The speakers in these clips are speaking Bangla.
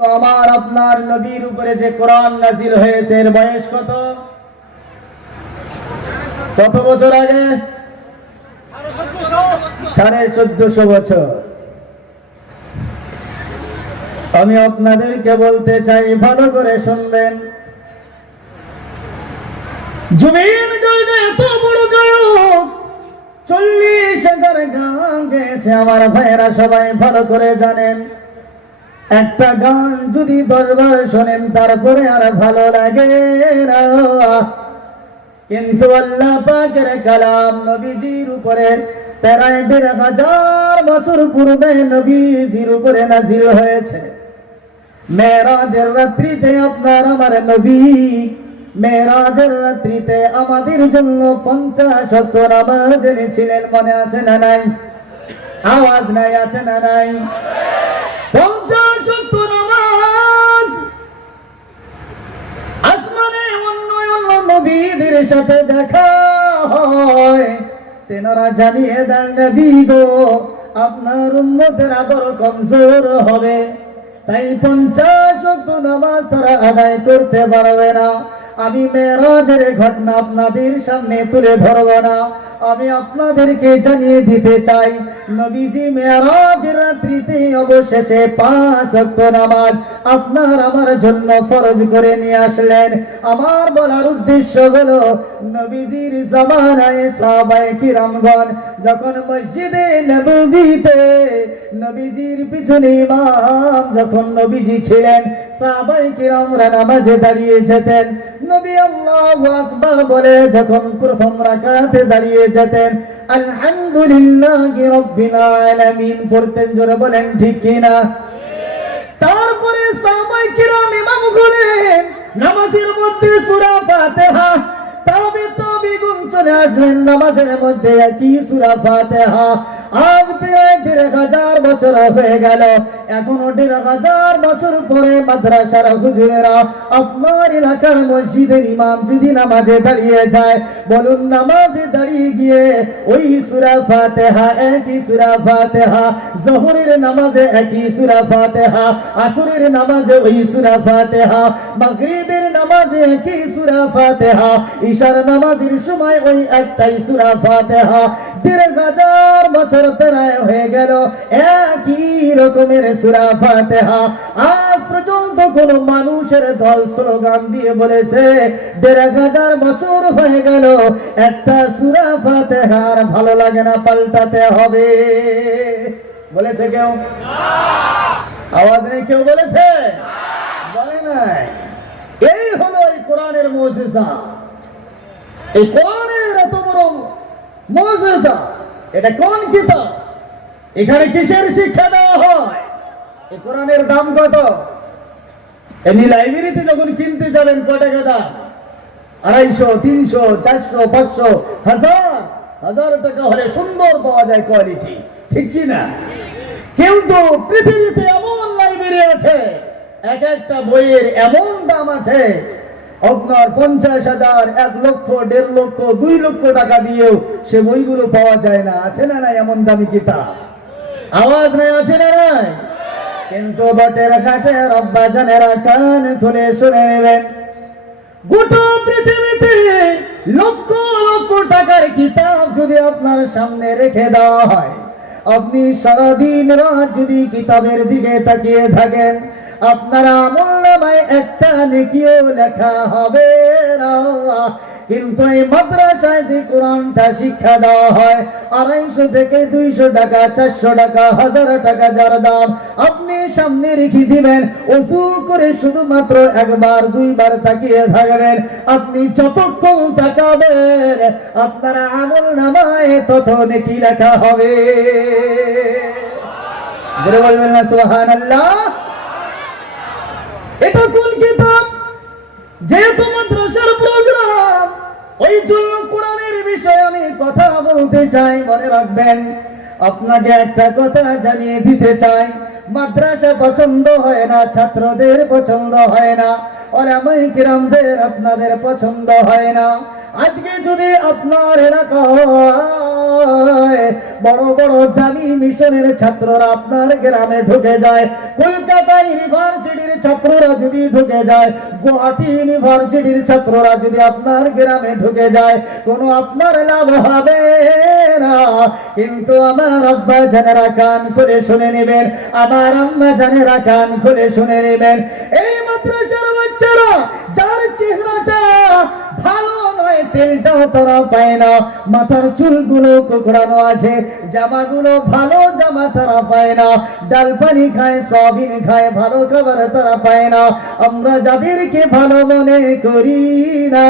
তো আমার আপনার নবীর উপরে যে কোরআন নাযিল হয়েছে এর বয়স কত? কত বছর আগে? 1450 বছর। আমি আপনাদেরকে বলতে চাই, ভালো করে শুনবেন। জুবিন গানে এত বড় গায়ক 40,000 গান গেয়েছে আমার ভাইয়েরা, সবাই ভালো করে জানেন। একটা গান যদি 10 বার শোনেন তারপরে আর ভালো লাগে না, কিন্তু আল্লাহ পাকের কালাম নবীজির উপরে প্রায় 1,500 বছর পূর্বে নবীজির উপরে নাযিল হয়েছে। মেরাজের রাত্রিতে আপনার আমার নবী মেরাজের রাত্রিতে আমাদের জন্য 50 ওয়াক্ত নামাজ এনেছিলেন। মনে আছে না নাই? আওয়াজ নাই, আছে না নাই? 50 ওয়াক্ত নামাজ আসমানে অন্য অন্য নবীদের সাথে দেখা হয়। তেনারা জানিয়ে দেন, নবী গো আপনার উম্মতেরা বড় কমজোর হবে, তাই 50 ওয়াক্ত নামাজ তারা আদায় করতে পারবে না। আমি মেরাজের ঘটনা আপনাদের সামনে তুলে ধরব না, আমি আপনাদেরকে জানিয়ে দিতে চাই নবীজি মেরাজের রাত্রিতে অবশেষে 5 ওয়াক্ত নামাজ আপনার আমার জন্য ফরজ করে নিয়ে আসলেন। আমার বলার উদ্দেশ্য হলো, নবীজির জামানায় সাহাবায়ে কিরামগণ যখন মসজিদে নববীতে নবীজির পিছনে ইমাম যখন নবীজি ছিলেন, সাহাবায়ে কিরামরা নামাজে দাঁড়িয়ে যেতেন। নবী আল্লাহু আকবার বলে যখন প্রথম রাকাতে দাঁড়িয়ে যেতেন, আলহামদুলিল্লাহি রাব্বিল আলামিন পড়তেন। জোরে বলেন ঠিক কি না? তারপরে সাহাবায়ে কিরাম ইমাম বলেন নামাজের মধ্যে সূরা ফাতিহা, তাবিগুন চলে আসলেন নামাজের মধ্যে একই সূরা ফাতিহা। আজ প্রায় 1,500 বছর হয়ে গেল, এখনো 1,500 বছর পরে মাদ্রাসার হুজুরেরা আপনার এলাকার মসজিদের ইমাম যদি নামাজে দাঁড়িয়ে যায়, বলুন নামাজে দাঁড়িয়ে গিয়ে ওই সূরা ফাতিহা, একই সূরা ফাতিহা, যোহরের নামাজে একই সূরা ফাতিহা, আসরের নামাজে ওই সূরা ফাতিহা, মাগরিবের নামাজে একই সূরা ফাতিহা, ইশার নামাজের সময় ওই একটাই সূরা ফাতিহা। 1,500 বছর প্রায় হয়ে গেল একই রকমের সূরা ফাতিহা। আজ পর্যন্ত কোন মানুষের দল স্লোগান দিয়ে বলেছে 1,500 বছর হয়ে গেল একটা সূরা ফাতিহা আর ভালো লাগে না, পাল্টাতে হবে? বলেছে কেউ? আওয়াজ নেই, কেউ বলেছে? বলে নাই। এই হলো এই কোরআনের মুজিজা, এই কোরআনের এত বড় মুজিজা। এটা কোন কিতাব? এখানে কিসের শিক্ষা দেওয়া হয়? এই কোরআনের দাম কত? এমনি লাইব্রেরিতে যখন কিনতে যাবেন কত টাকা দাম? 250, 300, 400, 500, 1000 টাকা হলে সুন্দর পাওয়া যায় কোয়ালিটি, ঠিক কি না? কিন্তু পৃথিবীতে এমন লাইব্রেরি আছে, এক একটা বইয়ের এমন দাম আছে, আপনার 50,000, 1 লক্ষ, 1.5 লক্ষ, 2 লক্ষ টাকা দিয়েও সে বইগুলো পাওয়া যায় না। আছে না নাই এমন দামি কিতাব? আওয়াজ নাই, আছে না নাই? কিন্তু বটের ঘাটে রব্বা জানেরা কান খুলে শুনে নেবেন, গোটা পৃথিবীতে লক্ষ লক্ষ টাকার কিতাব যদি আপনার সামনে রেখে দেওয়া হয়, আপনি সারাদিন রাত যদি কিতাবের দিকে তাকিয়ে থাকেন, আপনার আমলনামায় একটা নেকিও লেখা হবে না। কিন্তু এই মাদ্রাসায় যে কোরআনটা শিক্ষা দেওয়া হয়, 250 থেকে 200 টাকা, 400 টাকা, 1000 টাকা যার দাম, আপনি সামনে রেখে দিবেন, ওযু করে শুধুমাত্র একবার 2 বার তাকিয়ে থাকবেন, আপনি যতক্ষণ তাকাবেন আপনার আমলনামায় তত নেকি লেখা হবে। জোরে বলবেন না সুবহানাল্লাহ? এটা কোন কিতাব? যেহেতু মাদ্রাসার প্রোগ্রাম, ওই জন্য কোরআনের বিষয়ে আমি কথা বলতে চাই। মনে রাখবেন, আপনাকে একটা কথা জানিয়ে দিতে চাই, মাদ্রাসা পছন্দ হয় না, ছাত্রদের পছন্দ হয় না, উলামায়ে কিরামদের আপনাদের পছন্দ হয় না। আজকে যদি আপনার এলাকায় বড় বড় দামি মিশনের ছাত্ররা আপনার গ্রামে ঢুকে যায়, কলকাতা ইউনিভার্সিটির ছাত্ররা যদি ঢুকে যায়, গুয়াহাটি ইউনিভার্সিটির ছাত্ররা যদি আপনার গ্রামে ঢুকে যায়, কোনো আপনার লাভ হবে না। কিন্তু আমার আব্বা জানেরা কান খুলে শুনে নেবেন, আমার আম্মা জানেরা কান খুলে শুনে নেবেন, এই মাদ্রাসার বাচ্চারা যার চেহারাটা ভালো নয়, তেলটাও তারা পায় না, মাথার চুলগুলো কুকড়ানো আছে, জামাগুলো ভালো জামা তারা পায় না, ডাল পানি খায়, সয়াবিন খায়, ভালো খাবার তারা পায় না। আমরা যাদেরকে ভালো মনে করি না,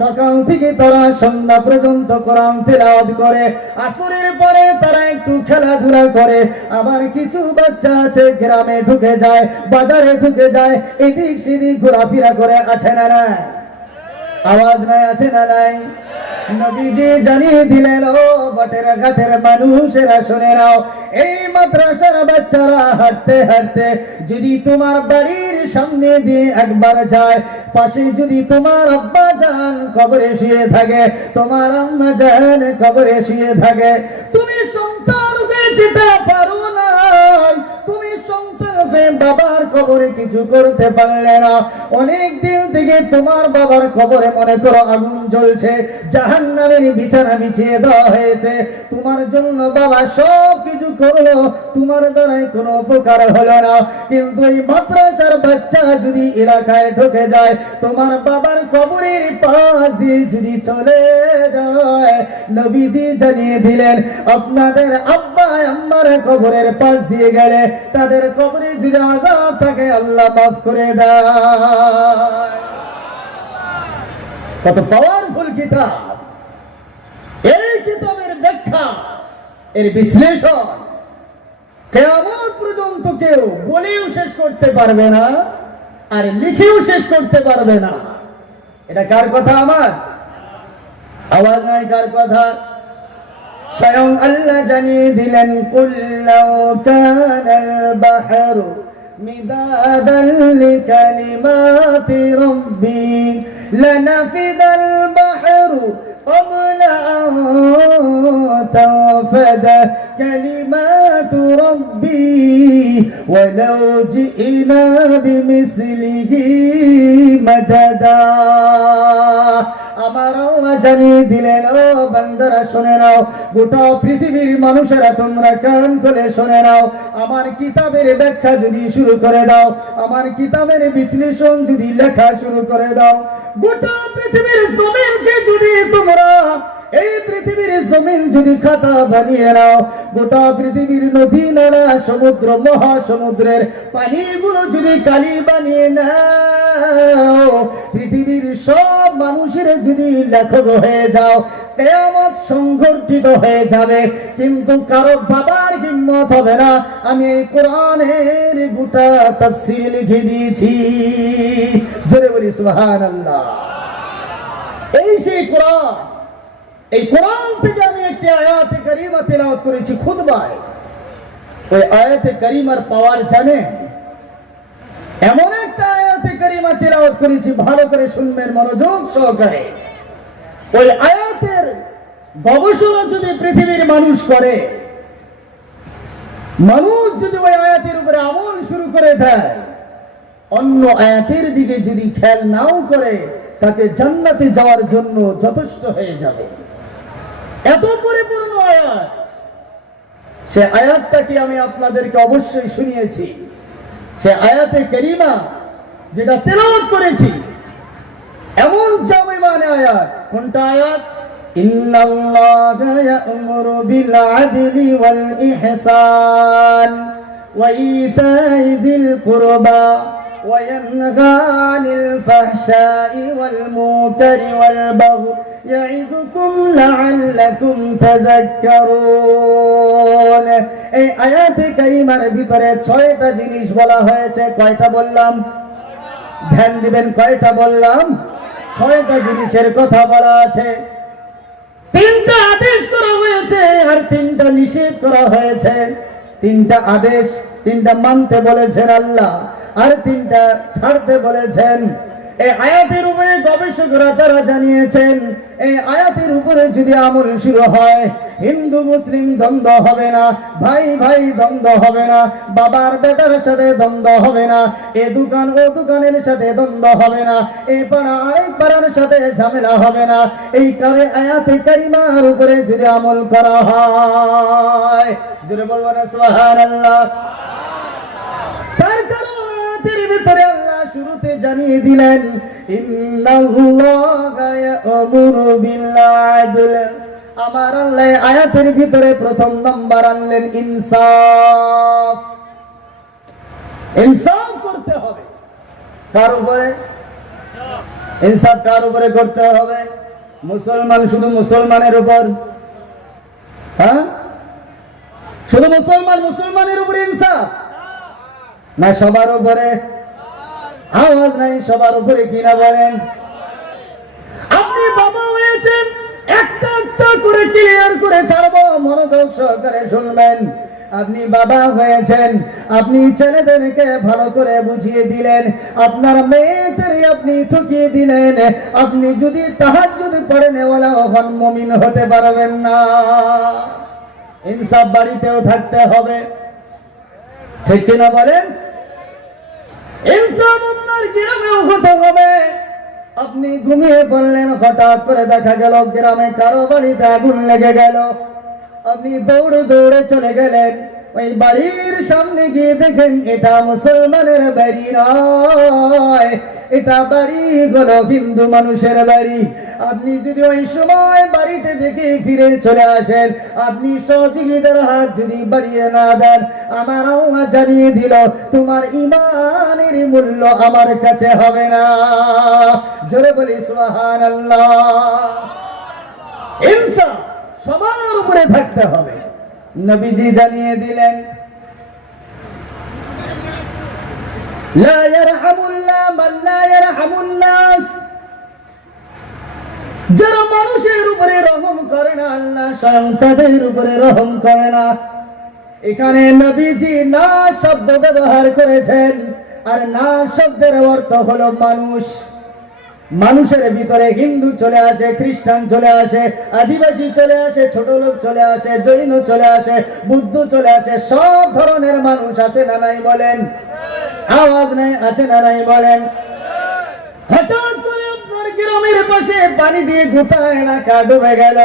সকাল থেকে তারা সন্ধ্যা পর্যন্ত কোরআন তেলাওয়াত করে, আসরের পরে তারা একটু খেলাধুলা করে। আবার কিছু বাচ্চা আছে গ্রামে ঢুকে যায়, বাজারে ঢুকে যায়, এদিক সেদিক ঘোরাফেরা করে, আছে না নাই? আওয়াজ নাই, আছে না নাই? নবীজি জানিয়ে দিলেন, ও বটের ঘাটের মানুষেরা শুনে নাও, এই মাদ্রাসার বাচ্চারা হাঁটতে হাঁটতে যদি তোমার বাড়ির সামনে দিয়ে একবার যায়, পাশে যদি তোমার আব্বা জান কবরে শুয়ে থাকে, তোমার আম্মা জান কবরে শুয়ে থাকে, তুমি সন্তান হয়ে যেতে পারো না, তুমি সন্তান হয়ে বাবার কবরে কিছু করতে পারলে না, অনেক দিন থেকে তোমার বাবার কবরে মনে করো আগুন জ্বলছে, জাহান্নামের বিছানা বিছিয়ে দেওয়া হয়েছে, তোমার জন্য বাবা সব কিছু করলো, তোমার দ্বারাই কোনো উপকার হলো না। কিন্তু এই মাদ্রাসার বাচ্চা যদি এলাকায় ঢুকে যায়, তোমার বাবার কবরের পাশ দিয়ে যদি চলে যায়, নবীজি জানিয়ে দিলেন, আপনাদের আব্বা আম্মার কবরের পাশ দিয়ে গেলে তাদের কবরে যদি আযাব থাকে, আল্লাহ মাফ করে দেয়। কত পাওয়ারফুল কিতাব! এই কিতাবের ব্যাখ্যা, এর বিশ্লেষণ কিয়ামত পর্যন্ত কেউ বলেও শেষ করতে পারবে না, আর লিখেও শেষ করতে পারবে না। এটা কার কথা? আমার আওয়াজ নাই, কার কথা? স্বয়ং আল্লাহ জানিয়ে দিলেন, কুল লাউ কানাল বাহরু মিদাদান লিকালিমাতি রাব্বি লানাফিদাল বাহরু قبل أن تنفد كلمات ربي ولو جئنا بمثله مددا। আমার আল্লাহ জানিয়ে দিলেন, ও বান্দারা শুনে নাও, গোটা পৃথিবীর মানুষেরা তোমরা কান খুলে শুনে নাও, আমার কিতাবের ব্যাখ্যা যদি শুরু করে দাও, আমার কিতাবের বিশ্লেষণ যদি লেখা শুরু করে দাও, গোটা পৃথিবীর জমিনকে যদি তোমরা, এই পৃথিবীর জমিন যদি খাতা বানিয়ে নাও, গোটা পৃথিবীর নদী নালা সমুদ্র মহাসমুদ্রের পানিগুলো যদি কালি বানিয়ে নাও, পৃথিবীর সব মানুষের যদি লেখক হয়ে যাও, কিয়ামত সংঘটিত হয়ে যাবে, কিন্তু কারো বাবার হিম্মত হবে না। আমি এই কোরআনের গোটা তাফসীর লিখে দিয়েছি, জোরে বলি সুবহানাল্লাহ। এই সেই কোরআন, এই কোরআন থেকে আমি একটি আয়াতে কারিমা তেলাওয়াত করেছি খুতবায়। ওই আয়াতে কারিমার পাওয়ার জানেন? এমন একটা আয়াতে কারিমা তেলাওয়াত করেছি, ভালো করে শুনবেন মনোযোগ সহকারে। ওই আয়াতের গবেষণা যদি পৃথিবীর মানুষ করে, মানুষ যদি ওই আয়াতের উপরে আমল শুরু করে দেয়, অন্য আয়াতের দিকে যদি খেয়াল নাও করে, তাকে জান্নাতে যাওয়ার জন্য যথেষ্ট হয়ে যাবে। এত পরিপূর্ণ আয়াত। সে আয়াতটাকে আমি আপনাদেরকে অবশ্যই শুনিয়েছি। সে আয়াতে কারিমা যেটা তেলাওয়াত করেছি, এমন জামিমান আয়াত। কোনটা আয়াত? ইন্নাল্লাহা ইয়া'মুরু বিল আদলি ওয়াল ইহসান ওয়া ইতাই যিল কুরবা ওয়া ইয়ানহা আনিল ফাহশাই ওয়াল মুনকারি ওয়াল বাগই ইয়া'iদুকুম লা'আল্লাকুম তাযাক্কারুন। এই আয়াতে কারিমার ভিতরে 6টা জিনিস বলা হয়েছে। কয়টা বললাম? ধ্যান দিবেন, কয়টা বললাম? 6টা জিনিসের কথা বলা আছে। 3টা আদেশ করা হয়েছে আর 3টা নিষেধ করা হয়েছে। 3টা আদেশ, 3টা মানতে বলেছেন আল্লাহ, আর 3টা ছাড়তে বলেছেন। এই আয়াতের উপরে গবেষকরা তারা জানিয়েছেন, এই আয়াতের উপরে যদি আমল শুরু হয়, হিন্দু মুসলিম দ্বন্দ্ব হবে না, ভাই ভাই দ্বন্দ্ব হবে না, বাবার বেটার সাথে দ্বন্দ্ব হবে না, এ দোকান ও দোকানের সাথে দ্বন্দ্ব হবে না, এই পাড়া আরেক পাড়ার সাথে ঝামেলা হবে না। এই কারে আয়াতে কারিমার উপরে যদি আমল করা হয়, জোরে বলবেন সুবহানাল্লাহ। তার কারণ আয়াতের ভিতরে আল্লাহ শুরুতে জানিয়ে দিলেন ইন্নাল্লাহা ইয়া'মুরু বিল আদল। আমার আল্লাহ আয়াতের ভিতরে প্রথম নাম্বার আনলেন ইনসাফ। ইনসাফ করতে হবে। কার উপরে ইনসাফ? কার উপরে করতে হবে? মুসলমান, শুধু মুসলমানের উপর? হ্যাঁ, শুধু মুসলমানের উপরে ইনসাফ না সবার উপরে? আওয়াজ নাই, সবার উপরে কিনা বলেন? আপনি বাবা হয়েছেন, একটা একটা করে ক্লিয়ার করে ছাড়বো, মনোযোগ সহকারে শুনবেন। আপনি বাবা হয়েছেন, আপনি ছেলেদেরকে ভালো করে বুঝিয়ে দিলেন, আপনার মেয়েটারে আপনি ঠকিয়ে দিলেন, আপনি যদি তাহাজ্জুদ পড়েন ওয়ালা হন মুমিন হতে পারবেন না। ইনসাফ বাড়িতেও থাকতে হবে, ঠিক কিনা বলেন? ইনসাফ আপনার গ্রামেও হতে হবে। আপনি ঘুমিয়ে পড়লেন, হঠাৎ করে দেখা গেল গ্রামে কারো বাড়িতে আগুন লেগে গেল, আপনি দৌড়ে দৌড়ে চলে গেলেন, ওই বাড়ির সামনে গিয়ে দেখেন এটা মুসলমানের বাড়ি নয়, এটা বাড়ি হলো হিন্দু মানুষের বাড়ি। আপনি যদি ওই সময় বাড়িতে দেখে ফিরে চলে আসেন, আপনি সহযোগিতার হাত যদি বাড়িয়ে না দেন, আমার আল্লাহ জানিয়ে দিল তোমার ঈমানের মূল্য আমার কাছে হবে না। জোরে বলি সুবহানাল্লাহ। ইনসাফ সবার উপরে থাকতে হবে। নবীজি জানিয়ে দিলেন লা ইয়ারহামুল্লাহ মান লা ইয়ারহামুন নাস। যারা মানুষের উপরে রহম করে না, আল্লাহ স্বয়ং তাদের উপরে রহম করে না। এখানে নবীজি না শব্দ ব্যবহার করেছেন, আর না শব্দের অর্থ হলো মানুষ। মানুষের ভিতরে হিন্দু চলে আসে, খ্রিস্টান চলে আসে, আদিবাসী চলে আসে, ছোট লোক চলে আসে, জৈন চলে আসে, বুদ্ধ চলে আসে, সব ধরনের মানুষ আছে না নাই বলেন? আওয়াজ নাই, আছে না নাই বলেন? হঠাৎ করে আপনার গ্রামের পাশে পানি দিয়ে গোটা এলাকা ডুবে গেল,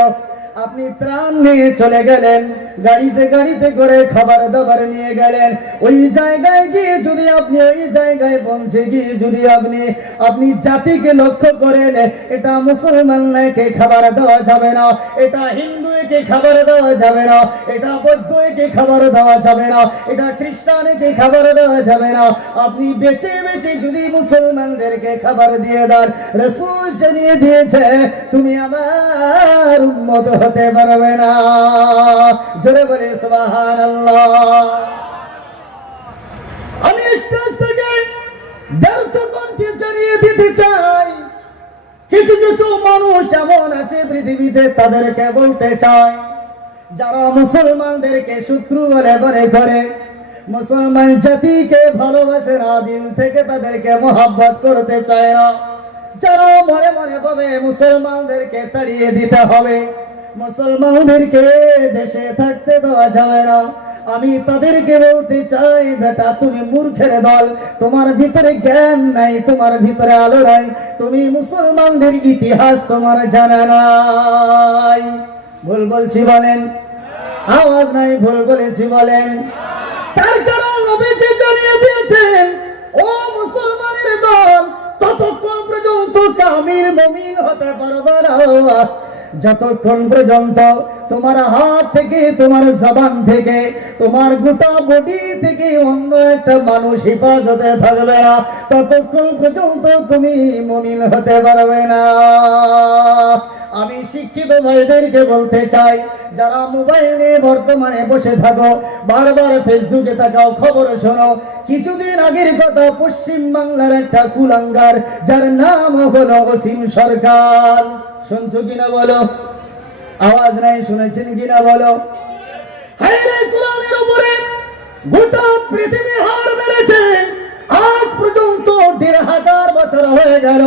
আপনি ত্রাণ নিয়ে চলে গেলেন, গাড়িতে করে খাবার দাবার নিয়ে গেলেন। ওই জায়গায় গিয়ে যদি আপনি ওই জায়গায় পৌঁছে গিয়ে যদি আপনি জাতিকে লক্ষ্য করেন, এটা মুসলমান নাকি খাবার দেওয়া যাবে না, এটা হিন্দু একে খাবার দেওয়া যাবে না, এটা বৌদ্ধ একে খাবার দেওয়া যাবে না, এটা খ্রিস্টান একে খাবার দেওয়া যাবে না, আপনি বেঁচে বেঁচে যদি মুসলমানদেরকে খাবার দিয়ে দেন, রাসূল জানিয়ে দিয়েছে তুমি আমার উম্মত হতে পারবে না। জোরে বলে সুবহানাল্লাহ। আমি স্টেজ থেকে ব্যর্থ কণ্ঠে জানিয়ে দিতে চাই, কিছু কিছু মানুষ এমন আছে পৃথিবীতে, তাদেরকে বলতে চায় যারা মুসলমানদেরকে শত্রু বলে মনে করে, মুসলমান জাতিকে ভালোবাসে না, দিল থেকে তাদেরকে মহব্বত করতে চায় না, যারা মনে মনে ভাবে মুসলমানদেরকে তাড়িয়ে দিতে হবে, মুসলমানদেরকে দেশে থাকতে দেওয়া যাবে না, আমি তাদেরকে বলতে চাই বেটা তুমি মূর্খের দল, তোমার ভিতরে জ্ঞান নাই, তোমার ভিতরে আলো নাই, তুমি মুসলমানদের ইতিহাস তোমার জানা নাই। ভুল বলছি বলেন? আওয়াজ নাই, ভুল বলেছি বলেন? তার কারণ নবীজি জানিয়ে দিয়েছেন ও মুসলমানের দল, ততক্ষণ পর্যন্ত কামিল মুমিন হতে পারবে না যতক্ষণ পর্যন্ত তোমার হাত থেকে, তোমার জবান থেকে, তোমার গোটা বডি থেকে অন্য একটা মানুষ হেফাজতে থাকবে না, ততক্ষণ পর্যন্ত তুমি মুমিন হতে পারবে না। আমি শিক্ষিত ভাইদেরকে বলতে চাই, যারা মোবাইলে বর্তমানে বসে থাকো, বারবার ফেসবুকে তাকাও, খবর শোনো, কিছুদিন আগের কথা, পশ্চিম বাংলার একটা কুলাঙ্গার যার নাম হলো অসীম সরকার, শুনছো কিনা বলো? আওয়াজ নাই, শুনেছেন কিনা বলো? হায়রে কোরআনের উপরে গোটা পৃথিবী হার মেরেছে, আজ পর্যন্ত ১৫০০ বছর হয়ে গেল,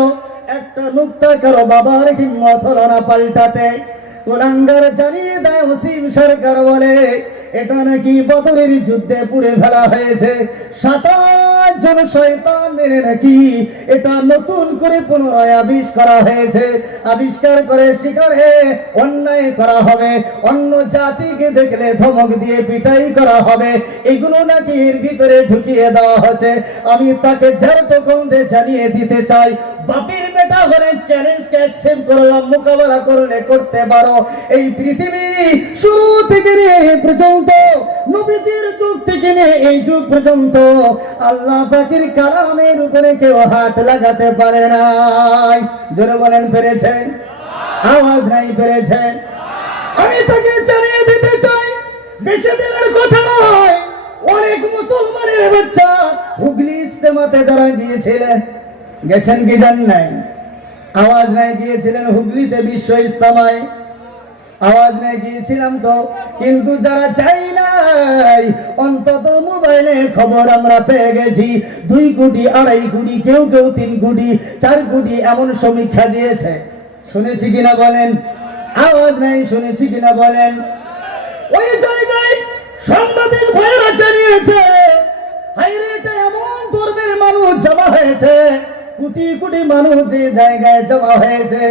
একটা নুক্তা কারো বাবার হিম্মত হলো না পাল্টাতে। কুলাঙ্গার জানিয়ে দেয় ওসিম সরকার বলে এটা নাকি বদরের যুদ্ধে পুড়ে ফেলা হয়েছে। 27 জন শয়তান মেনে নাকি এটা নতুন করে পুনরায় আবিষ্কার করা হয়েছে। আবিষ্কার করে শিকারে অন্যায় করা হবে, অন্য জাতিকে দেখলে ধমক দিয়ে পিটাই করা হবে, এগুলো নাকি এর ভিতরে ঢুকিয়ে দেওয়া হচ্ছে। আমি তাকে 1.5 কণ্ঠে জানিয়ে দিতে চাই, বাপের বেটা হলে চ্যালেঞ্জকে অ্যাকসেপ্ট করলাম, মোকাবেলা করলে করতে পারো। এই পৃথিবী শুরু থেকে নিয়ে পর্যন্ত, নবীদের যুগ থেকে নিয়ে এই যুগ পর্যন্ত আল্লাহ পাকের কালামের উপরে কেউ হাত লাগাতে পারে নাই। জোরে বলেন পেরেছে? আওয়াজ নাই পেরেছে? আমি তাকে জানিয়ে দিতে চাই, বেশি দিনের কথা নয়, অনেক মুসলমানের বাচ্চা হুগলি ইজতেমাতে যারা গিয়েছিলেন, গেছেন কি জান নাই? আওয়াজ নাই, গিয়েছিলেন হুগলিতে বিশ্ব ইজতেমায়, আওয়াজ নাই, গিয়েছিলাম তো। কিন্তু যারা চাই নাই, অন্তত মোবাইলে খবর আমরা পেয়ে গেছি 2 কোটি, 2.5 কোটি, কেউ কেউ 3 কোটি, 4 কোটি এমন সমীক্ষা দিয়েছে। শুনেছি কিনা বলেন? আওয়াজ নাই, শুনেছি কিনা বলেন? ওই জায়গায় সাংবাদিক ভাইরা জানিয়েছে, হাইরে এটা এমন ধর্মের মানুষ জমা হয়েছে, কোটি কোটি মানুষ যে জায়গায় জমা হয়েছে।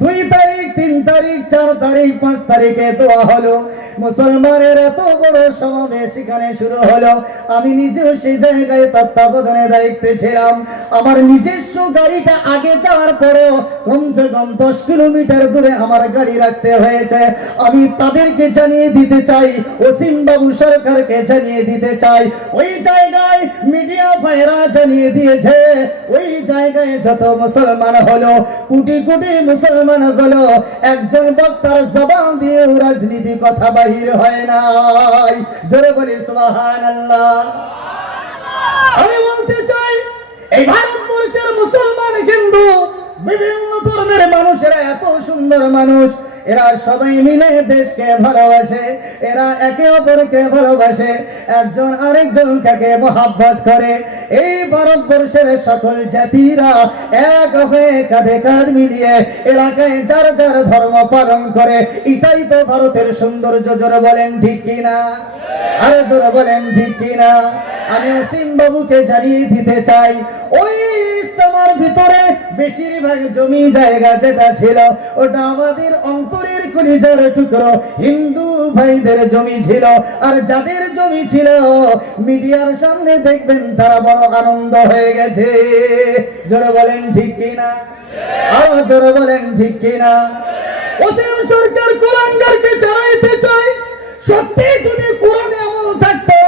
2 তারিখ, 3 তারিখ, 4 তারিখ, 5 তারিখে দোয়া হলো, মুসলমানের এত বড় সমাবেশ এখানে শুরু হলো। আমি নিজেও সেই জায়গায় তত্ত্বাবধানে দায়িত্বে ছিলাম। আমার নিজস্ব গাড়িটা আগে যাওয়ার পরেও কমসে কম 10 কিলোমিটার দূরে আমার গাড়ি রাখতে হয়েছে। আমি তাদেরকে জানিয়ে দিতে চাই, ওসিম বাবু সরকারকে জানিয়ে দিতে চাই, ওই জায়গায় মিডিয়া ভাইরা জানিয়ে দিয়েছে, ওই জায়গায় যত মুসলমান হলো, কোটি কোটি মুসলমান হলো, একজন বক্তার জবান দিয়ে রাজনীতি কথা বাহির হয় নাই। জোরে বলি সুবহানাল্লাহ। আমি বলতে চাই, এই ভারতবর্ষের মুসলমান, হিন্দু, বিভিন্ন ধর্মের মানুষেরা এত সুন্দর মানুষ, এরা সবাই মিলে দেশকে ভালোবাসে, এরা একে অপরকে ভালোবাসে, একজন আরেকজনকে মহব্বত করে। এই ভারতবর্ষের সকল জাতিরা এক হয়ে কাঁধে কাঁধ মিলিয়ে এলাকায় যার যার ধর্ম পালন করে, এটাই তো ভারতের সৌন্দর্য। জোরে বলেন ঠিক কিনা? আরে জোরে বলেন ঠিক কিনা? আমি ওসিম বাবুকে জানিয়ে দিতে চাই, ওই ইজতেমার ভিতরে বেশিরভাগ জমি জায়গা যেটা ছিল, ওটা আমাদের অন্তরের কলিজার টুকরো হিন্দু ভাইদের জমি ছিল। আর যাদের জমি ছিল, মিডিয়ার সামনে দেখবেন তারা বড় আনন্দ হয়ে গেছে। জোরে বলেন ঠিক কিনা? আরো জোরে বলেন ঠিক কিনা? ওসিম সরকার কুলাঙ্গারকে জানাইতে চাই, সত্যি যদি কোরআনে আমল থাকতো,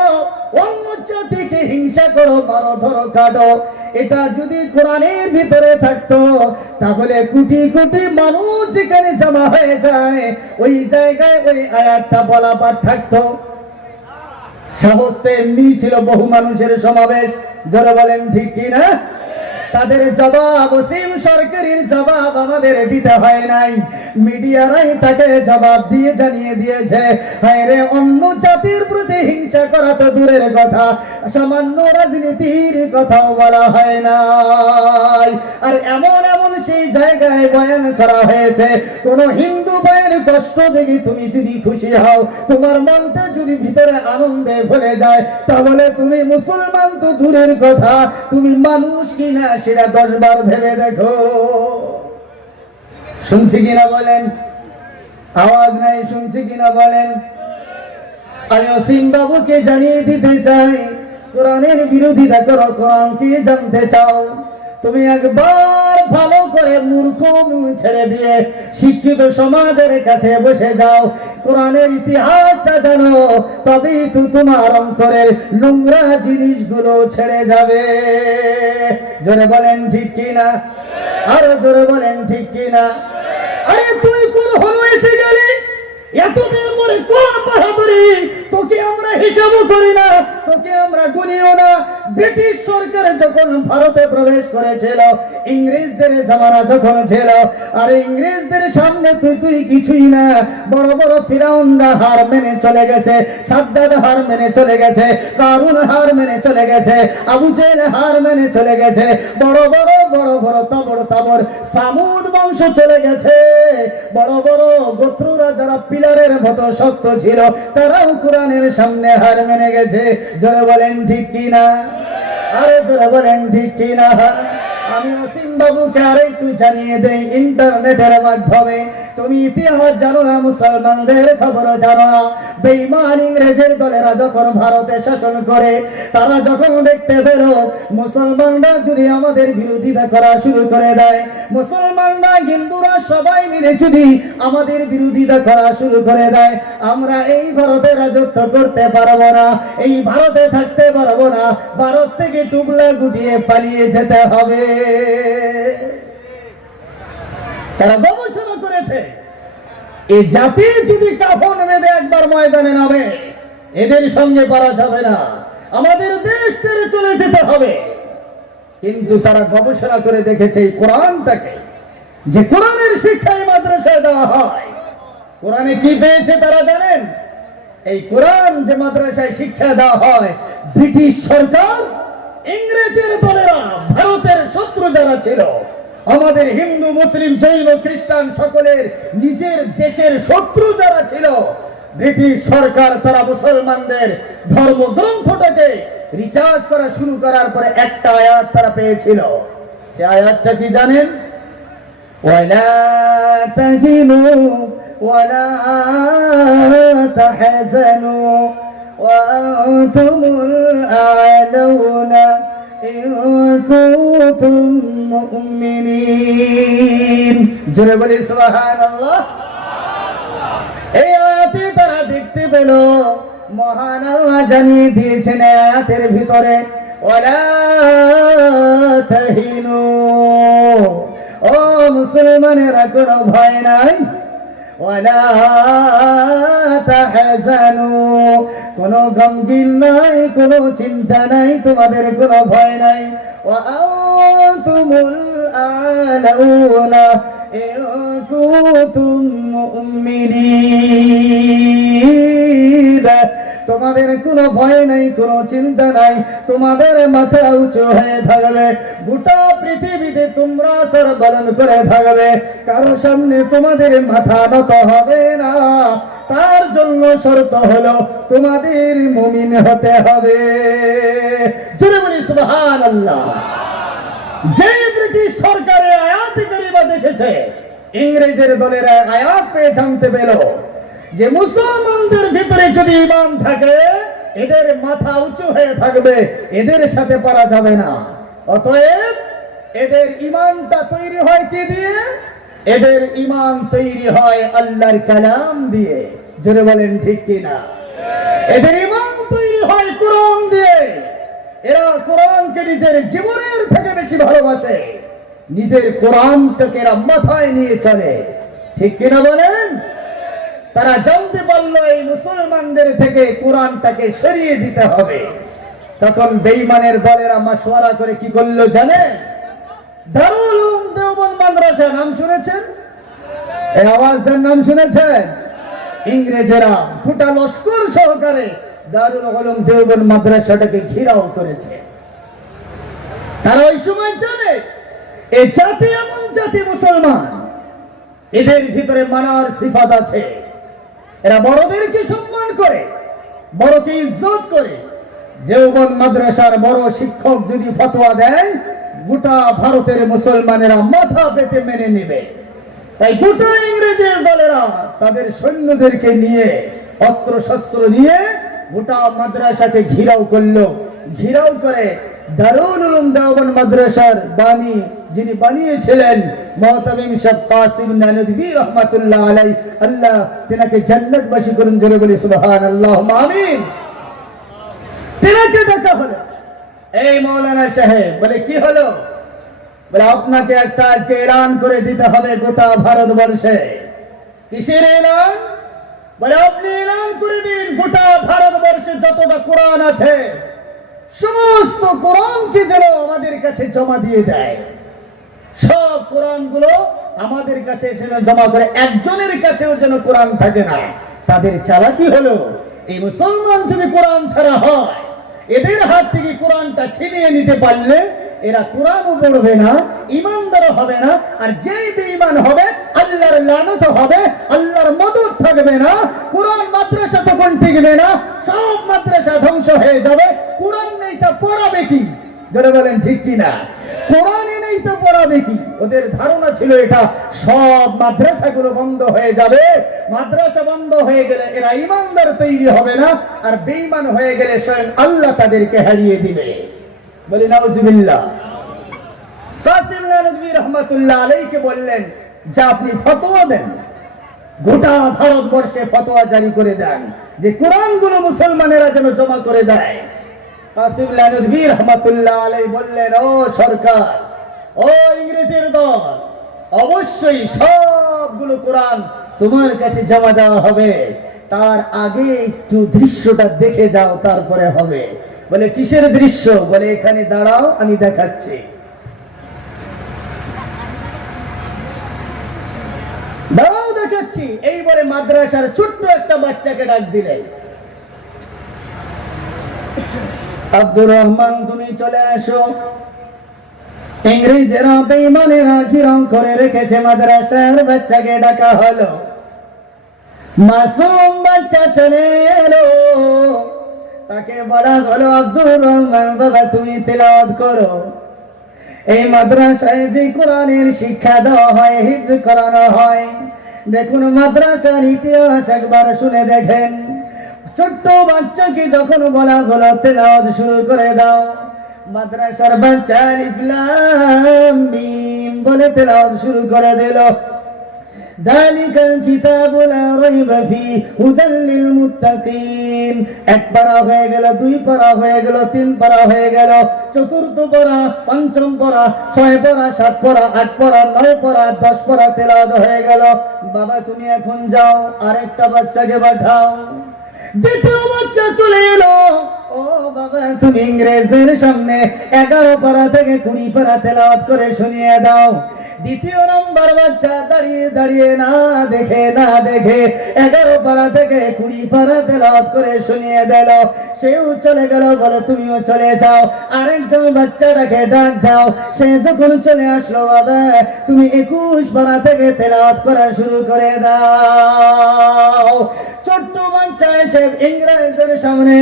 অন্য জাতিকে হিংসা করো, মারো, ধরো, কাটো, এটা যদি কোরআনের ভিতরে থাকতো, তাহলে কোটি কোটি মানুষ যেখানে জমা হয়ে যায়, ওই জায়গায় ওই আয়াতটা বলা বাদ থাকতো। সাহস তো এমনি ছিল, বহু মানুষের সমাবেশ। জোরে বলেন ঠিক কিনা? তাদের জবাব, ওসিম সরকারের জবাব আমাদের দিতে হয় নাই, মিডিয়ারাই তাকে জবাব দিয়ে জানিয়ে দিয়েছে, হায়রে অন্য জাতির প্রতি হিংসা করা তো দূরের কথা, সামান্য রাজনীতির কথাও বলা হয় নাই। আর এমন এমন সেই জায়গায় বয়ান করা হয়েছে, কোন হিন্দু ভাইয়ের কষ্ট দেখি তুমি যদি খুশি হও, তোমার মনটা যদি ভিতরে আনন্দে ভরে যায়, তাহলে তুমি মুসলমান তো দূরের কথা, তুমি মানুষ কিনা সেটা 10 বার ভেবে দেখো। শুনছি কিনা বলেন? আওয়াজ নাই, শুনছি কিনা বলেন? আমি ওসিম বাবুকে জানিয়ে দিতে চাই, কোরআনের বিরোধিতা করো, কোরআনকে জানতে চাও, তুমি একবার ভালো করে মূর্খ ছেড়ে দিয়ে শিক্ষিত সমাজের কাছে বসে যাও, কোরআনের ইতিহাসটা জানো, তবেই তো তোমার অন্তরের নোংরা জিনিসগুলো ছেড়ে যাবে। জোরে বলেন ঠিক কিনা? আরো জোরে বলেন ঠিক কিনা? আরে তুই কোন হলো এসে গেলি, এতদিন পরে কোন বাহাদুরি, তোকে আমরা হিসাবও করি না, তোকে আমরা গুনিও না। ব্রিটিশ সরকার যখন ভারতে প্রবেশ করেছিল, ইংরেজদের জামানা যখন ছিল, আর ইংরেজদের সামনে তুই কিছুই না। বড় বড় ফিরাউনরা হার মেনে চলে গেছে, সাদ্দাত হার মেনে চলে গেছে, কারুন হার মেনে চলে গেছে, আবু জেহেল হার মেনে চলে গেছে, বড় বড় তাবর সামুদ বংশ চলে গেছে। বড় বড় গোত্ররা যারা পিলারের মতো শক্ত ছিল, তারাও কোরআনের সামনে হার মেনে গেছে। জোরে বলেন ঠিক কিনা? আরে জোরে বলেন ঠিক কিনা? আমি অসীম বাবুকে আরেকটু জানিয়ে দেই, ইন্টারনেটের মাধ্যমে তুমি ইতিহাস জানো না, মুসলমানদের খবর জানো না। বেঈমান ইংরেজের দলেরা যখন ভারতে শাসন করে, তারা যখন দেখতে পেল মুসলমানরা যদি আমাদের বিরোধিতা করা শুরু করে দেয়, মুসলমানরা হিন্দুরা সবাই মিলে যদি আমাদের বিরোধিতা করা শুরু করে দেয়, আমরা এই ভারতে রাজত্ব করতে পারবো না, এই ভারতে থাকতে পারবো না, ভারত থেকে টুকলা গুটিয়ে পালিয়ে যেতে হবে। তারা গবেষণা করেছে, এই জাতি যদি কাফন বেঁধে একবার ময়দানে নামে, এদের সঙ্গে পারা যাবে না, আমাদের দেশ ছেড়ে চলে যেতে হবে। কিন্তু তারা গবেষণা করে দেখেছে এই কোরআনটাকে, যে কোরআনের শিক্ষায় মাদ্রাসায় দেওয়া হয়, কোরআনে কি পেয়েছে তারা জানেন? এই কোরআন যে মাদ্রাসায় শিক্ষা দেওয়া হয়, ব্রিটিশ সরকার, ইংরেজের দলেরা, ভারতের শত্রু যারা ছিল, আমাদের হিন্দু মুসলিম জৈন খ্রিস্টান সকলের নিজের দেশের শত্রু যারা ছিল, ব্রিটিশ সরকার তারা মুসলমানদের ধর্মগ্রন্থটাকে রিসার্চ করা শুরু করার পরে একটা আয়াত তারা পেয়েছিল। সে আয়াতটা কি জানেন? ওয়ালা তাহিনু ওয়ালা তাহজানু ওয়া আনতুমুল আ'লাউনা ইন কুনতুম মুমিনিন। জোরে বলি সুবহানাল্লাহ। এই আয়াতে তারা দেখতে পেল, মহান আল্লাহ জানিয়ে দিয়েছেন আয়াতের ভিতরে, ওয়ালা তাহিনু, ও মুসলমানেরা কোনো ভয় নাই, ওয়ালা তাহজানু, কোনো গমগিন নাই, কোনো চিন্তা নাই, তোমাদের কোনো ভয় নাই, ওয়া আনতুমুল আ'লাউনা ইন কুনতুম মুমিনিন, তোমাদের কোনো ভয় নাই, কোনো চিন্তা নাই, তোমাদের মাথা উঁচু হয়ে থাকবে, গোটা পৃথিবীতে তোমরা সর্ববলন করে থাকবে, কারো সামনে তোমাদের মাথা নত হবে না। তার জন্য শর্ত হলো তোমাদের মুমিন হতে হবে। জোরে বলি সুবহানাল্লাহ। যে ব্রিটিশ সরকারের আয়াত কারিমা দেখেছে, ইংরেজের দলের আয়াত পেয়ে জানতে পেল যে মুসলমানদের ভিতরে যদি ঈমান থাকে, এদের মাথা উঁচু হয়ে থাকবে, এদের সাথে পারা যাবে না। অতএব এদের ঈমানটা তৈরি হয় কি দিয়ে? এদের ঈমান তৈরি হয় আল্লাহর কালাম দিয়ে। জোরে বলেন ঠিক কিনা? এদের ঈমান তৈরি হয় কোরআন দিয়ে। এরা কোরআনকে নিজের জীবনের থেকে বেশি ভালোবাসে, নিজের কোরআনটাকে এরা মাথায় নিয়ে চলে। ঠিক কিনা বলেন? তারা জানতে পারলো এই মুসলমানদের থেকে কোরআনটাকে সরিয়ে দিতে হবে। তখন বেঈমানের দলেরা মাশওয়ারা করে কি করলো জানেন? দারুল উলুম দেওবন্দ মাদ্রাসা নাম শুনেছেন? এই আওয়াজ দেন, নাম শুনেছেন? ইংরেজেরা গোটা লস্কর সহকারে দারুল উলুম দেওবন্দ মাদ্রাসাটাকে ঘেরাও করেছে। তারা ওই সময় জানে এই জাতি এমন জাতি মুসলমান, এদের ভিতরে মানার সিফাত আছে, এরা বড়দেরকে সম্মান করে, বড়কে ইজ্জত করে। দেওবন্দ মাদ্রাসার বড় শিক্ষক যদি ফতোয়া দেয়, গোটা ভারতের মুসলমানেরা মাথা পেতে মেনে নেবে। তাই গোটা ইংরেজের দলেরা তাদের সৈন্যদেরকে নিয়ে, অস্ত্র শস্ত্র নিয়ে গোটা মাদ্রাসাকে ঘিরাও করলো। ঘিরাও করে দারুল উলুম দেওবন্দ মাদ্রাসার বাণী যিনি বানিয়েছিলেন মুহতামিম শাহ কাসিম নানভী রাহমাতুল্লাহ আলাইহি, আল্লাহ তিনাকে জান্নাতবাসী করুন। জোরে বলি সুবহানাল্লাহ, আমিন। তিনাকে ডাকা হলো, এই মাওলানা সাহেব। বলে কি হলো? বলে আপনাকে একটা আজকে এলান করে দিতে হবে গোটা ভারতবর্ষে। কিসের এলান? বলে আপনি এলান করে দিন গোটা ভারতবর্ষে যতটা কোরআন আছে সমস্ত কোরআনকে যেন আমাদের কাছে জমা দিয়ে দেয়। সব কোরআনগুলো আমাদের কাছে এসে জমা করে, একজনের কাছেও যেন কোরআন থাকে না। তাদের চালাকি হলো, এই মুসলমান যদি কোরআন ছাড়া হয়, এদের হাত থেকে কোরআনটা ছিনিয়ে নিতে পারলে এরা কোরআনও পড়বে না, ঈমানদার হবে না। আর যেই বেঈমান হবে আল্লাহর লানত হবে, আল্লাহর মদদ থাকবে না। কোরআন মাদ্রাসা তখন টিকবে না, সব মাদ্রাসা ধ্বংস হয়ে যাবে। কোরআন নেই তা পড়াবে কি? যারা বলেন ঠিক কি না? কোরআনই নেই তো পড়াবে কি? ওদের ধারণা ছিল এটা সব মাদ্রাসাগুলো বন্ধ হয়ে যাবে। মাদ্রাসা বন্ধ হয়ে গেলে এরা ঈমানদার তৈরি হবে না, আর বেঈমান হয়ে গেলে স্বয়ং আল্লাহ তাদেরকে হারিয়ে দিবে। বলি নাউজুবিল্লাহ। কাসিম নানভী রহমাতুল্লাহ আলাইহিকে বললেন যে আপনি ফতোয়া দেন, গোটা ভারতবর্ষে ফতোয়া জারি করে দেন যে কোরআনগুলো মুসলমানেরা যেন জমা করে দেয়। কাসিম নানভী রহমাতুল্লাহ আলাইহি বললেন, ও সরকার, ও ইংরেজের দল, অবশ্যই সবগুলো কোরআন তোমার কাছে জমা দেওয়া হবে, তার আগে একটু দৃশ্যটা দেখে যাও, তারপরে হবে। বলে কিসের দৃশ্য? বলে এখানে দাঁড়াও, আমি দেখাচ্ছি। দাঁড়াও দেখাচ্ছি। এই বলে মাদ্রাসার ছোট্ট একটা বাচ্চাকে ডাক দিলেন, আব্দুর রহমান তুমি চলে আসো। ইংরেজেরা বেঈমানেরা ঘিরাও করে রেখেছে, মাদ্রাসার বাচ্চাকে ডাকা হলো। মাসুম বাচ্চা চলে এলো, তাকে বলা হলো আব্দুর রহমান বাবা তুমি তেলাওয়াত করো। এই মাদ্রাসায় যে কোরআনের শিক্ষা দেওয়া হয়, হিফজ করানো হয়, দেখুন মাদ্রাসার ইতিহাস একবার শুনে দেখেন। ছোট্ট বাচ্চাকে যখন বলা হলো তেলাওয়াত শুরু করে দাও, মাদ্রাসার বাচ্চা আলিফ লাম মিম বলে তেলাওয়াত শুরু করে দিল। যালিকাল কিতাবু লা রাইবা ফীহি হুদাল লিল মুত্তাকিন। এক পারা হয়ে গেল, দুই পারা হয়ে গেল, তিন পারা হয়ে গেল, চতুর্থ পারা, পঞ্চম পারা, ছয় পারা, সাত পারা, আট পারা, নয় পারা, 10 পারা তেলাওয়াত হয়ে গেল। বাবা তুমি এখন যাও, আরেকটা বাচ্চাকে পাঠাও। দ্বিতীয় বাচ্চা চলে এলো, ও বাবা তুমি ইংরেজদের সামনে 11 পারা থেকে 20 পারা তেলাওয়াত করে শুনিয়ে দাও। দ্বিতীয় নম্বর বাচ্চা দাঁড়িয়ে দাঁড়িয়ে না দেখে 11 পারা থেকে 20 পারা তেলাওয়াত করে শুনিয়ে দিল। সেও চলে গেল, বলে তুমিও চলে যাও। আরেকজন বাচ্চাটাকে ডাক দাও। সে যখন চলে আসলো, বাবা তুমি 21 পারা থেকে তেলাওয়াত করা শুরু করে দাও। ছোট্ট বাচ্চা এসে ইংরেজদের সামনে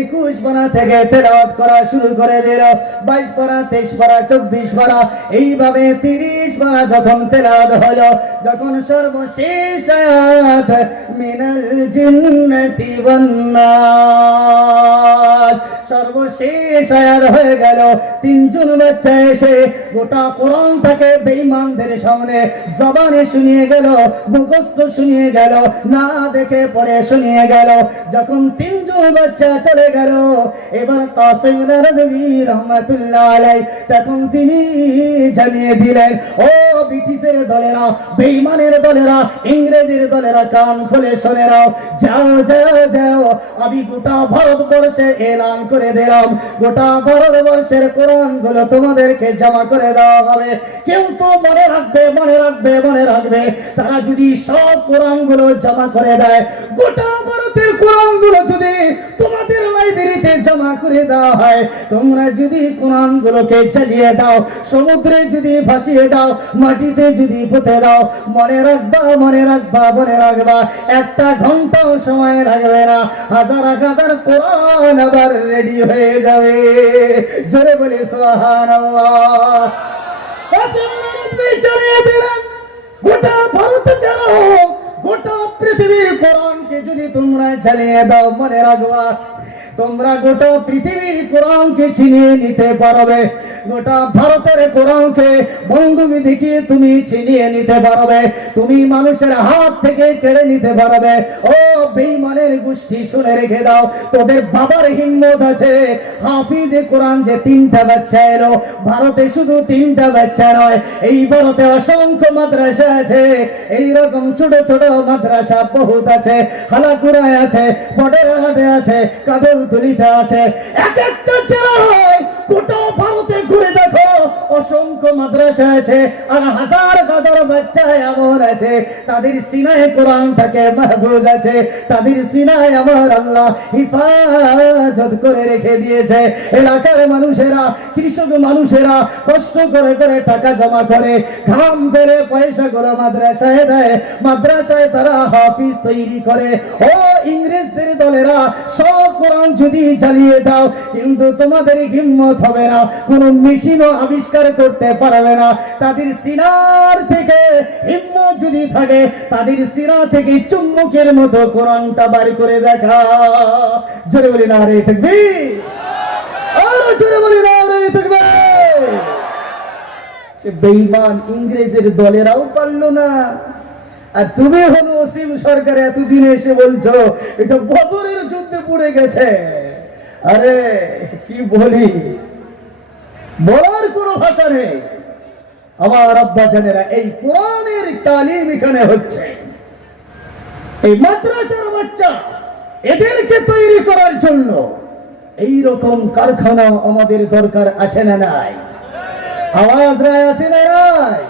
21 পারা থেকে তেলাওয়াত করা শুরু করে দিল। 22 পারা, 23 পারা, 24 পারা, এইভাবে 30 পারা যখন তেলাওয়াত হলো, যখন সর্বশেষ আয়াত মিনাল জিন্নাতি ওয়ান নাস, সর্বশেষ আয়াত হয়ে গেল, তিনজন বাচ্চা এসে গোটা কোরআনটাকে বেঈমানদের সামনে জবানে শুনিয়ে গেল, মুখস্থ শুনিয়ে গেল, না দেখে পড়ে শুনিয়ে গেল। যখন তিনজন বাচ্চা চলে গেল, এবার কাসিম নানভী রহমাতুল্লাহ আলাইহি তখন তিনি জানিয়ে দিলেন, ও ব্রিটিশের দলেরা, বেঈমানের দলেরা, ইংরেজের দলেরা, কান খুলে শুনে নাও। যাও যাও যাও, আমি গোটা ভারতবর্ষে এলান করে দিলাম, গোটা ভারতবর্ষের কোরআনগুলো তোমাদেরকে জমা করে দেওয়া হবে। কেউ তো মনে রাখবে, মনে রাখবে, মনে রাখবে, তারা যদি সব কোরআনগুলো জমা করে দেয়, গোটা ভারতের কোরআনগুলো যদি তোমাদের লাইব্রেরিতে জমা করে দেওয়া হয়, তোমরা যদি কোরআনগুলোকে জ্বালিয়ে দাও, সমুদ্রে যদি ভাসিয়ে দাও, মাটিতে যদি পুঁতে দাও, মনে রাখবা, মনে রাখবা, মনে রাখবা, একটা ঘন্টাও সময় লাগবে না, হাজার হাজার কোরআন আবার রেডি হয়ে যাবে। জোরে বলে সুবহানাল্লাহ। কাসিম নানভী চালিয়ে দিলেন, গোটা ভারত কেন, গোটা পৃথিবীর কোরআনকে যদি তোমরা চালিয়ে দাও, মনে রাখবা তোমরা গোটা পৃথিবীর কোরআনকে ছিনিয়ে নিতে পারবে, গোটা ভারতের কোরআনকে বন্দুকি দেখিয়ে তুমি ছিনিয়ে নিতে পারবে, তুমি মানুষের হাত থেকে কেড়ে নিতে পারবে। ও বেঈমানের গোষ্ঠী, শুনে রেখে দাও, তোদের বাবার হিম্মত আছে। হাফিজে কোরআন যে 3টা বাচ্চা এলো, ভারতে শুধু 3টা বাচ্চা নয়, এই ভারতে অসংখ্য মাদ্রাসা আছে, এইরকম ছোট ছোট মাদ্রাসা বহুত আছে, হালাকুড়ায় আছে, বড়হাটে আছে, কাবেলতলিতে আছে। এক একটা জেলায় গোটা ভারতে ঘুরে দেখো অসংখ্য মাদ্রাসা আছে, আর হাজার হাজার বাচ্চা এমন আছে তাদের সিনায় কোরআনটাকে মাহফুজ আছে, তাদের সিনায় আমার আল্লাহ হিফাজত করে রেখে দিয়েছে। এলাকার মানুষেরা, কৃষক মানুষেরা কষ্ট করে করে টাকা জমা করে, ঘাম ফেলে পয়সা করে মাদ্রাসায় দেয়, মাদ্রাসায় তারা হাফিজ তৈরি করে। ও ইংরেজদের দলেরা সব কোরআন যদি চালিয়ে দাও, কিন্তু তোমাদের হিম্মত হবে না, কোন মেশিনও আবিষ্কার করতে পারবে না। তাদের সিনার থেকে হিম্মত যদি থাকে, তাদের সিনা থেকে চুম্বকের মতো কোরআনটা বার করে দেখা। জোরে বলি না রে তাকবীর, আর জোরে বলি না রে তাকবীর। সে বেঈমান ইংরেজের দলেরাও পারলো না, আর তুমি হলো অসীম সরকার এতদিন এসে বলছো এটা বদরের যুদ্ধে পড়ে গেছে। আরে কি বলি, বলার কোনো ভাষা নেই। আমার আব্বা জানেরা, এই কোরআনের তালিম এখানে হচ্ছে, এই মাদ্রাসার বাচ্চা এদেরকে তৈরি করার জন্য এই রকম কারখানা আমাদের দরকার আছে না নাই? আওয়াজ রায় আছে না নাই?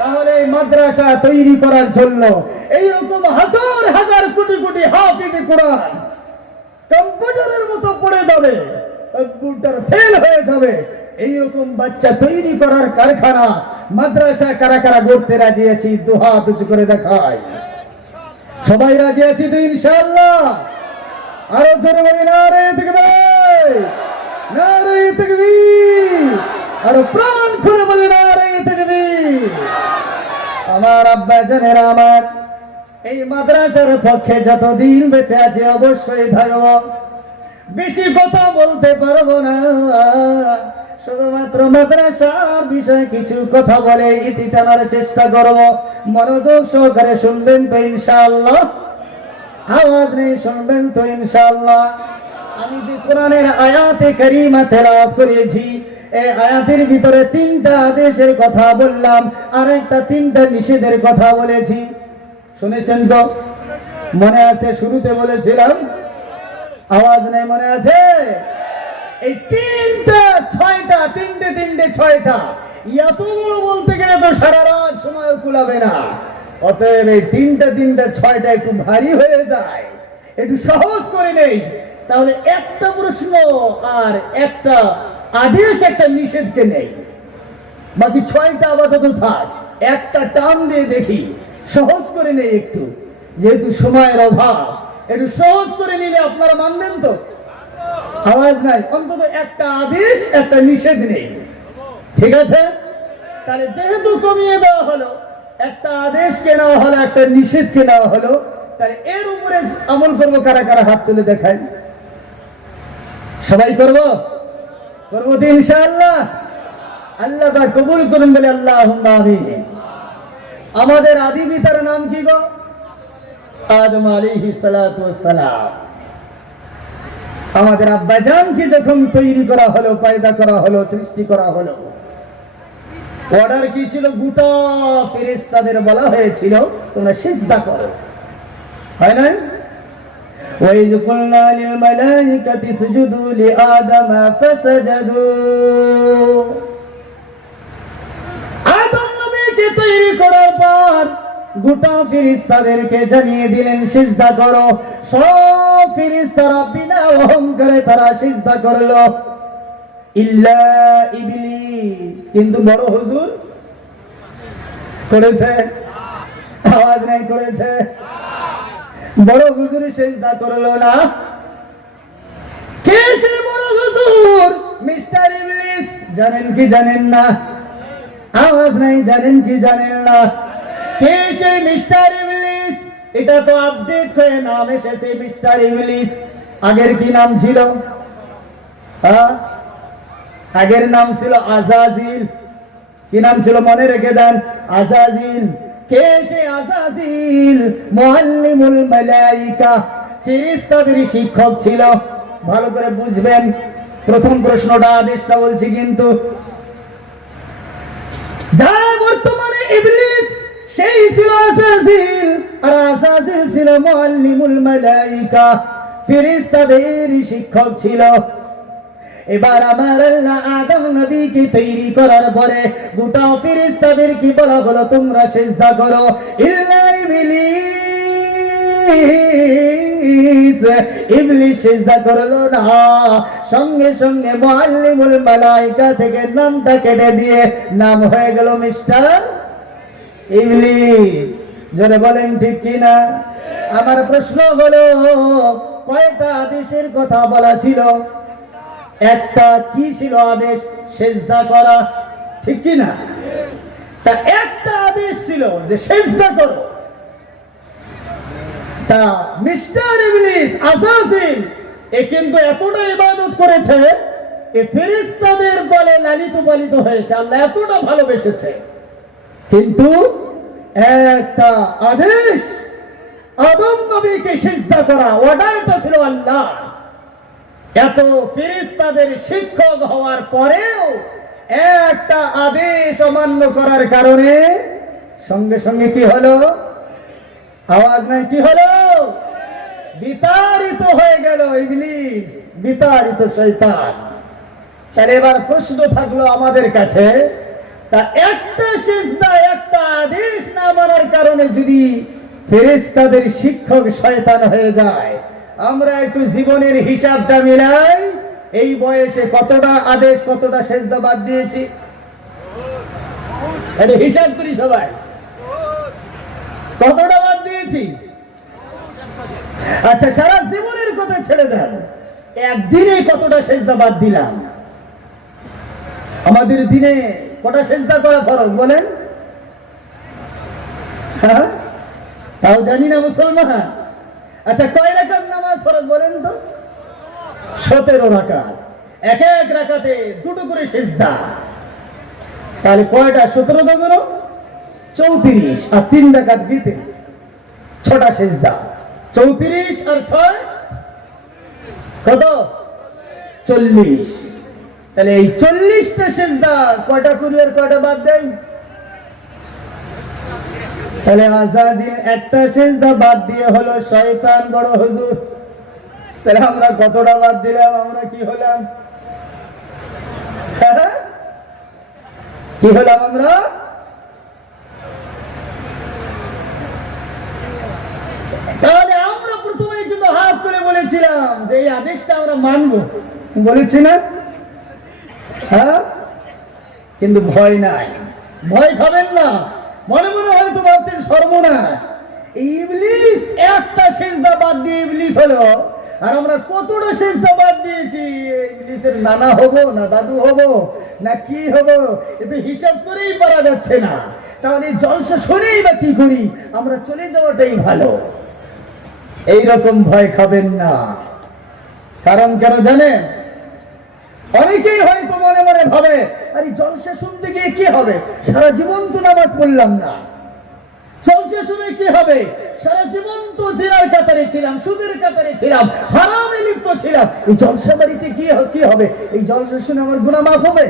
তাহলে এই মাদ্রাসা তৈরি করার জন্য এইরকম হাজার হাজার কোটি কোটি হাফিজে কোরআন কম্পিউটারের মতো পড়ে যাবে, কম্পিউটার ফেল হয়ে যাবে, এইরকম বাচ্চা তৈরি করার কারখানা মাদ্রাসা কারা কারা গড়তে রাজি আছি? দুহাত উঁচু করে দেখায়। সবাই রাজি আছি তো ইনশাআল্লাহ? আরো জোরে বলি নারে তাকবীর, নারে তাকবীর, আরো প্রাণ খুলে বলি নারে তাকবীর। আমার আব্বা জানেরা, আমার এই মাদ্রাসার পক্ষে যতদিন বেঁচে আছে অবশ্যই থাকবো। বেশি কথা বলতে পারবো না, শুধুমাত্র মাদ্রাসার বিষয়ে কিছু কথা বলে ইতি টানার চেষ্টা করবো। মনোযোগ সহকারে শুনবেন তো ইনশাআল্লাহ? আওয়াজ নেই, শুনবেন তো ইনশাআল্লাহ? আমি যে কোরআনের আয়াতে কারিমা তেলাওয়াত করেছি, এই আয়াতের ভিতরে 3টা আদেশের কথা বললাম, আর একটা 3টা নিষেধের কথা বলেছি। শুনেছেন তো? মনে আছে শুরুতে বলেছিলাম? আওয়াজ নেই, মনে আছে? এই 3টা 6টা, 3টে 6টা, এতগুলো বলতে গেলে তো সারা রাত সময় কুলাবে না। অতএব এই 3টা 6টা একটু ভারী হয়ে যায়, একটু সহজ করে নেই। তাহলে একটা প্রশ্ন আর একটা আদেশ, একটা নিষেধকে নেই, বাকি 6টা আপাতত থাক। একটা টান দিয়ে দেখি, সহজ করে নেই একটু, যেহেতু সময়ের অভাব, একটু সহজ করে নিলে আপনারা মানবেন তো? আওয়াজ নাই, অন্তত একটা আদেশ একটা নিষেধ নেই, ঠিক আছে? তাহলে যেহেতু কমিয়ে দেওয়া হলো, একটা আদেশকে নেওয়া হলো, একটা নিষেধকে নেওয়া হলো, তাহলে এর উপরে আমল করবো কারা কারা? হাত তুলে দেখায়। সবাই করবো? করবো তো ইনশাআল্লাহ? আল্লাহ তা কবুল করুন বলে আল্লাহুম্মা আমিন। আমাদের আদি পিতার নাম কি গো? আদম আলাইহিস সালাতু ওয়াস সালাম। আমাদের আব্বাজানকে যখন তৈরি করা হলো, পয়দা করা হলো, সৃষ্টি করা হলো, অর্ডার কি ছিল? গোটা ফেরেশতাদের বলা হয়েছিল তোমরা সিজদা করো, হয় না? وَإِذْ قُلْنَا لِلْمَلَائِكَةِ اسْجُدُوا لِآدَمَ فَسَجَدُوا। আদম নবীকে তৈরি করার পর গোটা ফেরেশতাদেরকে জানিয়ে দিলেন সিজদা করো। সব ফেরেশতারা বিনা অহংকারে তারা সিজদা করলো, ইল্লা ইবলিস। কিন্তু বড় হুজুর করেছে? আওয়াজ নাই, করেছে? বড় হুজুর সিজদা করলো না। কে সে বড় হুজুর? মিস্টার ইবলিস। জানেন কি জানেন না? আওয়াজ নাই, জানেন কি জানেন না? কে সেই মিস্টার ইবলিস? এটা তো আপডেট হয়ে নাম এসেছে মিস্টার ইবলিস। আগের কি নাম ছিল? হ্যাঁ, আগের নাম ছিল আজাজিল। কি নাম ছিল মনে রেখে দেন, আজাজিল। কে সে আজাজিল? মুআল্লিমুল মালাইকা, ফেরেশতাদের শিক্ষক ছিল। ভালো করে বুঝবেন, প্রথম প্রশ্নটা আদেশটা বলছি কিন্তু, যা বর্তমানে ইবলিস সেই ছিল আজাজিল, আর আজাজিল ছিল মুআল্লিমুল মালাইকা, ফেরেশতাদের শিক্ষক ছিল। এবার আমার আল্লাহ আদম নবীকে তৈরি করার পরে গোটা ফেরেশতাদের কি বলা হলো, তোমরা সিজদা করো ইল্লা ইবলিস। ইবলিস সিজদা করলো না, সঙ্গে সঙ্গে মুআল্লিমুল মালাইকা থেকে নামটা কেটে দিয়ে নাম হয়ে গেল মিস্টার ইবলিস। জোরে বলেন ঠিক কিনা? আমার প্রশ্ন হলো, কয়টা আদেশের কথা বলা ছিল? একটা কি ছিল আদেশ? সিজদা করা, ঠিক কি না? তা একটা আদেশ ছিল যে সিজদা করো। তা মিস্টার ইবলিস আজাজিল এ কিন্তু এতটা ইবাদত করেছে, এ ফেরেশতাদের বলে লালিত পালিত হয়েছে, আল্লাহ এতটা ভালোবেসেছে, কিন্তু একটা আদেশ আদম নবীকে সিজদা করা, অর্ডারটা ছিল আল্লাহ। এত ফেরেশতাদের শিক্ষক হওয়ার পরেও একটা আদেশ অমান্য করার কারণে সঙ্গে সঙ্গে কি হলো? আওয়াজ নাই, কি হলো? বিতাড়িত হয়ে গেল ইবলিস, বিতাড়িত শয়তান। তাহলে এবার প্রশ্ন থাকলো আমাদের কাছে, তা একটা সিজদা, একটা আদেশ না মানার কারণে যদি ফেরেশতাদের শিক্ষক শয়তান হয়ে যায়, আমরা একটু জীবনের হিসাবটা মিলাই। এই বয়সে কতটা আদেশ, কতটা সিজদা বাদ দিয়েছি, এটা হিসাব করি সবাই। কতটা বাদ দিয়েছি? আচ্ছা, সারা জীবনের কথা ছেড়ে দেন, একদিনে কতটা সিজদা বাদ দিলাম? আমাদের দিনে কটা সিজদা করা ফরজ বলেন? হ্যাঁ, তাও জানি না মুসলমান। আচ্ছা, কয় রাকাত নামাজ ফরজ বলেন তো? 17 রাকাত। এক এক রাকাতে দুটো করে সিজদা। তাহলে কয়টা? 17 দুগুণ 34, আর 3 রাকাত ভিতরে 6টা সিজদা। 34 আর 6 কত? 40। তাহলে এই 40টা সিজদা কয়টা করি আর কয়টা বাদ দেয়? তাহলে আজাজিল একটা সিজদা বাদ দিয়ে হলো শয়তান বড় হুজুর। তাহলে আমরা কতটা বাদ দিলাম? আমরা কি হলাম? কি হলাম আমরা? তাহলে আমরা প্রথমে কিন্তু হাত তুলে বলেছিলাম যে এই আদেশটা আমরা মানব, বলেছি না? হ্যাঁ, কিন্তু ভয় নাই, ভয় খাবেন না। মনে মনে হয়তো ভাবছেন সর্বনাশ, ইবলিস একটা সিজদা বাদ দিয়ে ইবলিস হলো, আর আমরা কতটা সিজদা বাদ দিয়েছি। ইবলিসের নানা হব না দাদু হব না কি হব, এতে হিসাব করেই পারা যাচ্ছে না। তাহলে জলসা শুনেই বা কি করি, আমরা চলে যাওয়াটাই ভালো। এইরকম ভয় খাবেন না। কারণ কেন জানেন? অনেকেই হয়তো মনে মনে ভাবে, আরে জলসা শুনতে গিয়ে কি হবে, সারা জীবন তো নামাজ পড়লাম না, জলসা শুনে কি হবে, সারা জীবন তো জিনার কাতারে ছিলাম, সুদের কাতারে ছিলাম, হারামে লিপ্ত ছিলাম, এই জলসা বাড়িতে কি হবে, এই জলসা শুনে আমার গুনাহ মাফ হবে?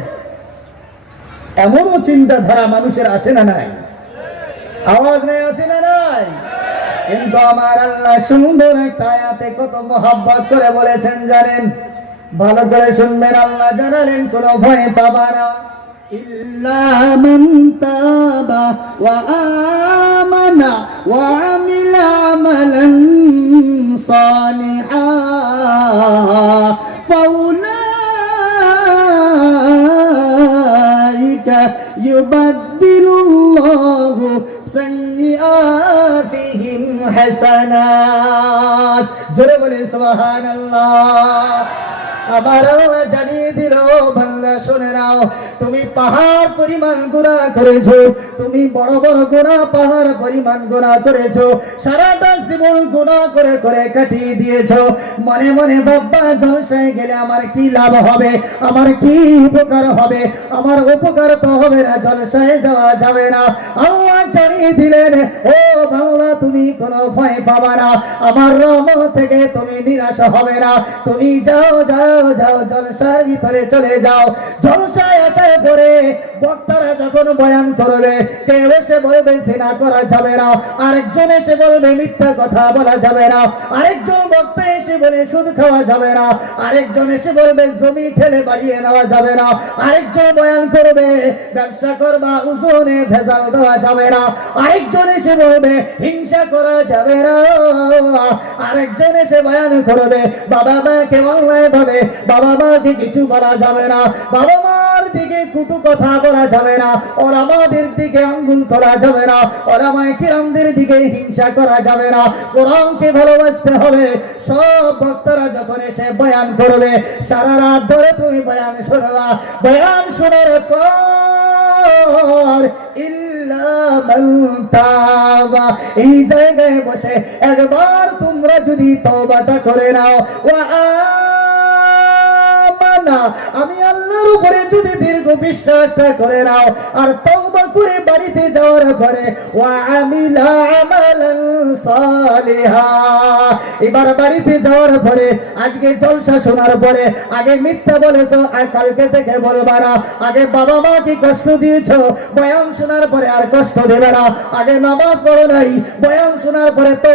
এমনও চিন্তাধারা মানুষের আছে না নাই? আওয়াজ নেই, আছে না নাই? কিন্তু আমার আল্লাহ সুন্দর একটা আয়াতে কত মহব্বত করে বলেছেন জানেন? ভালো করে শুনবেন, আল্লাহ জানালেন কোন ভয় পাবা না। ইল্লা মান তাবা ওয়া আমানা ওয়া আমিলা আমালান সালিহা ফাউলাইকা ইউবাদদিলুল্লাহু সাইয়্যাতিহিম হাসানাত। জোরে বলে সুবহানাল্লাহ। আবার আল্লাহ জানিয়ে জানিয়ে দিল, বান্দা শুনে নাও, তুমি পাহাড় পরিমাণ গুনাহ করেছো, তুমি বড় বড় গুনাহ পাহাড় পরিমাণ গুনাহ করেছো, সারাটা জীবন গুনাহ করে করে কাটিয়ে দিয়েছো। মনে মনে বাবা জলসায় গেলে আমার কি লাভ হবে, আমার কি উপকার হবে? আমার উপকার তো হবে না, জলসায় যাওয়া যাবে না। আল্লাহ জানিয়ে দিলেন, ও বাংলা তুমি কোনো ভয় পাবা না, আমার রহমত থেকে তুমি নিরাশ হবে না। তুমি যাও যাও যাও, জলসার ভিতরে চলে যাও। জলসায় আসায় পরে বক্তারা যখন বয়ান করবে, কেউ এসে বলবে জিনা করা যাবে না, আরেকজন এসে বলবে মিথ্যা কথা বলা যাবে না, আরেকজন বক্তা এসে বলে সুদ খাওয়া যাবে না, আরেকজন এসে বলবে জমি ঠেলে বাড়িয়ে নেওয়া যাবে না, আরেকজন বয়ান করবে ব্যবসা করবা ওজনে ভেজাল দেওয়া যাবে না, আরেকজন এসে বলবে হিংসা করা যাবে না, আরেকজন এসে বয়ান করবে বাবা মাকে অন্যায় ভাবে, বাবা মাকে কিছু বলা যাবে না, বাবা মার দিকে কুটু কথা বলা যাবে না, ওর আমাদের দিকে আঙ্গুল তোলা যাবে না, ওর আমায় কিরামদের দিকে হিংসা করা যাবে না, কোরআনকে ভালোবাসতে হবে। সব বক্তারা যখন এসে বয়ান করবে, সারা রাত ধরে তুমি বয়ান শুনবা। বয়ান শোনার পর ইল্লা মান তাবা, এই জায়গায় বসে একবার তোমরা যদি তওবাটা করে নাও, ওয়া আমানা, আমি আল্লাহর উপরে যদি দীর্ঘ বিশ্বাসটা করে নাও, আর তওবা করে বাড়িতে যাওয়ার পরে ওয়া আমিলা আমালান সালিহা, এবার বাড়িতে যাওয়ার পরে আজকে জলসা শোনার পরে আগে মিথ্যা বলেছো, আর কালকে থেকে বলবা না। আগে বাবা মাকে কষ্ট দিয়েছো, বয়ান শোনার পরে আর কষ্ট দেবে না। আগে নামাজ পড়ো নাই, বয়ান শোনার পরে তো